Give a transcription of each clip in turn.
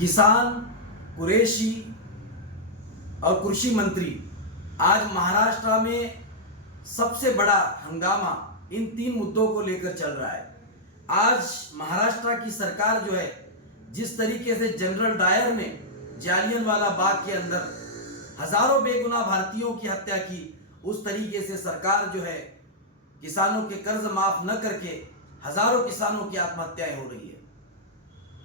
किसान, कुरैशी और कृषि मंत्री आज महाराष्ट्र में सबसे बड़ा हंगामा इन तीन मुद्दों को लेकर चल रहा है। आज महाराष्ट्र की सरकार जो है, जिस तरीके से जनरल डायर ने जालियनवाला बाग के अंदर हजारों बेगुनाह भारतीयों की हत्या की, उस तरीके से सरकार जो है किसानों के कर्ज माफ न करके हजारों किसानों की आत्महत्याएं हो रही है।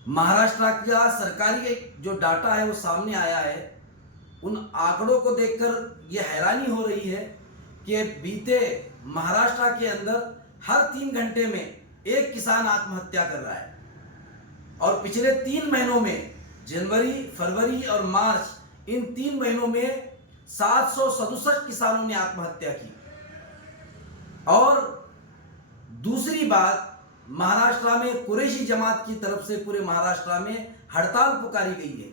महाराष्ट्र का सरकारी जो डाटा है वो सामने आया है। उन आंकड़ों को देखकर ये हैरानी हो रही है कि बीते महाराष्ट्र के अंदर हर 3 घंटे में एक किसान आत्महत्या कर रहा है और पिछले 3 महीनों में जनवरी, फरवरी और मार्च, इन 3 महीनों में 767 किसानों ने आत्महत्या की। और दूसरी बात, महाराष्ट्र में कुरैशी जमात की तरफ से पूरे महाराष्ट्र में हड़ताल पुकारी गई है।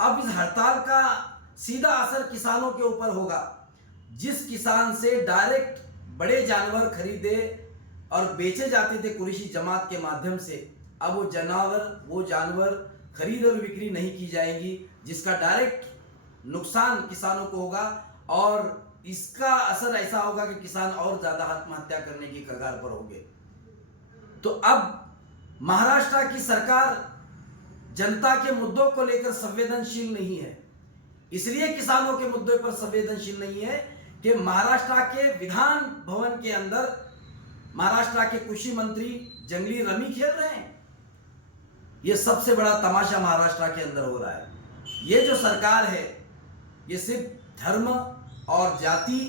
अब इस हड़ताल का सीधा असर किसानों के ऊपर होगा। जिस किसान से डायरेक्ट बड़े जानवर खरीदे और बेचे जाते थे कुरैशी जमात के माध्यम से, अब वो जानवर खरीद और बिक्री नहीं की जाएंगी, जिसका डायरेक्ट नुकसान किसानों को होगा और इसका असर ऐसा होगा कि किसान और ज्यादा आत्महत्या करने की कगार पर होंगे। तो अब महाराष्ट्र की सरकार जनता के मुद्दों को लेकर संवेदनशील नहीं है। इसलिए किसानों के मुद्दों पर संवेदनशील नहीं है कि महाराष्ट्र के विधान भवन के अंदर महाराष्ट्र के कृषि मंत्री जंगली रमी खेल रहे हैं। यह सबसे बड़ा तमाशा महाराष्ट्र के अंदर हो रहा है। ये जो सरकार है, ये सिर्फ धर्म और जाति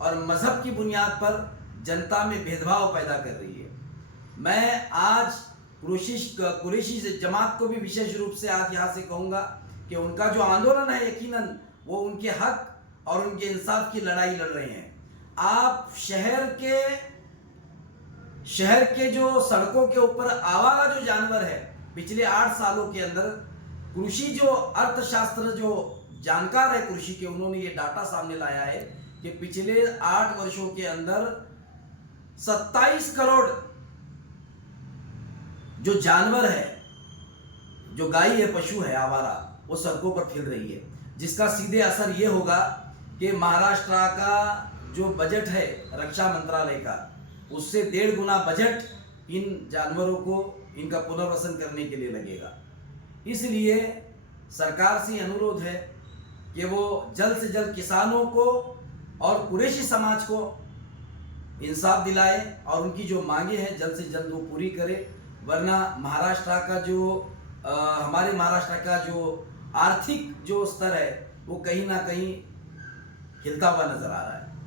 और मजहब की बुनियाद पर जनता में भेदभाव पैदा कर रही है। मैं आज कुरैशी जमात को भी विशेष रूप से आज यहाँ से कहूँगा कि उनका जो आंदोलन है, यकीनन वो उनके हक और उनके इंसाफ की लड़ाई लड़ रहे हैं। आप शहर के जो सड़कों के ऊपर आवारा जो जानवर है, पिछले 8 सालों के अंदर कृषि जो अर्थशास्त्र जो जानकार है कृषि के, उन्होंने ये डाटा सामने लाया है कि पिछले 8 वर्षों के अंदर 27 करोड़ जो जानवर है, जो गाय है, पशु है, आवारा, वो सड़कों पर फिर रही है। जिसका सीधे असर ये होगा कि महाराष्ट्र का जो बजट है रक्षा मंत्रालय का, उससे 1.5 गुना बजट इन जानवरों को इनका पुनर्वसन करने के लिए लगेगा। इसलिए सरकार से अनुरोध है कि वो जल्द से जल्द किसानों को और कुरैशी समाज को इंसाफ दिलाए और उनकी जो मांगे हैं जल्द से जल्द वो पूरी करे, वरना महाराष्ट्र का जो हमारे महाराष्ट्र का जो आर्थिक जो स्तर है वो कहीं ना कहीं हिलता हुआ नजर आ रहा है।